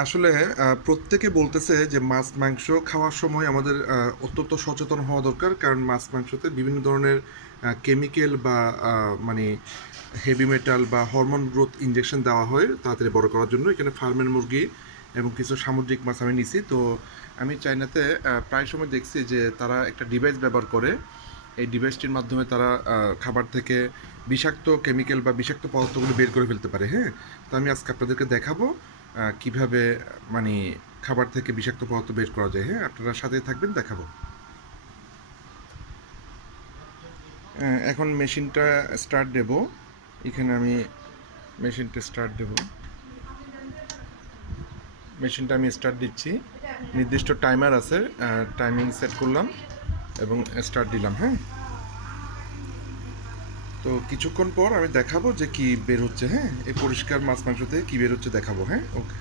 আসলে প্রত্যেকে বলতেছে যে মাছ মাংস খাওয়ার সময় আমাদের অত্যন্ত সচেতন হওয়া দরকার, কারণ মাছ মাংসতে বিভিন্ন ধরনের কেমিক্যাল বা মানে হেভি মেটাল বা হরমোন গ্রোথ ইনজেকশন দেওয়া হয় তাড়াতাড়ি বড় করার জন্য। এখানে ফার্মের মুরগি এবং কিছু সামুদ্রিক মাছ আমি নিছি। তো আমি চাইনাতে প্রায় সময় দেখছি যে তারা একটা ডিভাইস ব্যবহার করে। এই ডিভাইসটির মাধ্যমে তারা খাবার থেকে বিষাক্ত কেমিক্যাল বা বিষাক্ত পদার্থগুলো বের করে ফেলতে পারে। হ্যাঁ, তো আমি আজকে আপনাদেরকে দেখাবো কিভাবে মানে খাবার থেকে বিষাক্ত পদার্থ বের করা যায়। হ্যাঁ, আপনারা সাথে থাকবেন, দেখাবো। এখন মেশিনটা স্টার্ট দেব। এখানে আমি মেশিনটা স্টার্ট দেব। মেশিনটা আমি স্টার্ট দিচ্ছি। নির্দিষ্ট টাইমার আছে, টাইমিং সেট করলাম এবং স্টার্ট দিলাম। হ্যাঁ, তো কিছুক্ষণ পর আমি দেখাবো যে কি বের হচ্ছে। হ্যাঁ, এই পরিষ্কার মাছ মাংস থেকে কী বের হচ্ছে দেখাবো। হ্যাঁ, ওকে।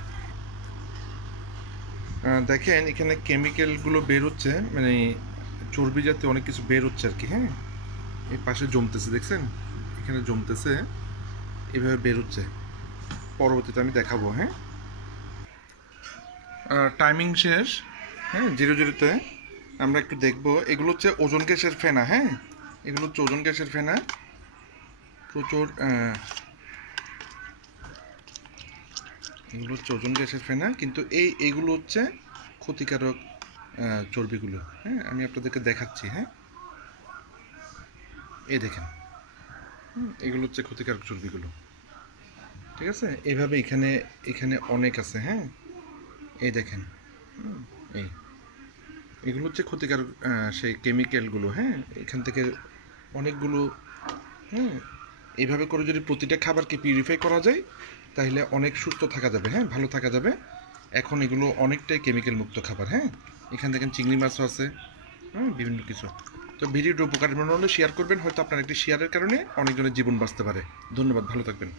দেখেন এখানে কেমিক্যালগুলো বের হচ্ছে, মানে চর্বি জাতীয় অনেক কিছু বের হচ্ছে আর কি। হ্যাঁ, এই পাশে জমতেছে, দেখছেন? এখানে জমতেছে, এভাবে বের হচ্ছে। পরবর্তীতে আমি দেখাবো। হ্যাঁ, টাইমিং শেষ। হ্যাঁ, 0-0-তে আমরা একটু দেখবো। এগুলো হচ্ছে ওজোন গ্যাসের ফেনা। হ্যাঁ, এগুলো হচ্ছে ওজোন গ্যাসের ফেনা। প্রচুর এগুলো হচ্ছে ওজোন গ্যাসের ফেনা, কিন্তু এইগুলো হচ্ছে ক্ষতিকারক চর্বিগুলো। হ্যাঁ, আমি আপনাদেরকে দেখাচ্ছি। হ্যাঁ, এই দেখেন, এগুলো হচ্ছে ক্ষতিকারক চর্বিগুলো। ঠিক আছে, এইভাবে এখানে এখানে অনেক আছে। হ্যাঁ, এই দেখেন, এই এগুলো হচ্ছে ক্ষতিকারক সেই কেমিক্যালগুলো। হ্যাঁ, এখান থেকে অনেকগুলো। হ্যাঁ, এইভাবে করে যদি প্রতিটা খাবারকে পিউরিফাই করা যায় তাহলে অনেক সুস্থ থাকা যাবে। হ্যাঁ, ভালো থাকা যাবে। এখন এগুলো অনেকটাই কেমিক্যাল মুক্ত খাবার। হ্যাঁ, এখান থেকে চিংড়ি মাছও আছে। হ্যাঁ, বিভিন্ন কিছু। তো ভিডিওটা উপকারী মনে হলে শেয়ার করবেন, হয়তো আপনার একটি শেয়ারের কারণে অনেকজনের জীবন বাঁচতে পারে। ধন্যবাদ, ভালো থাকবেন।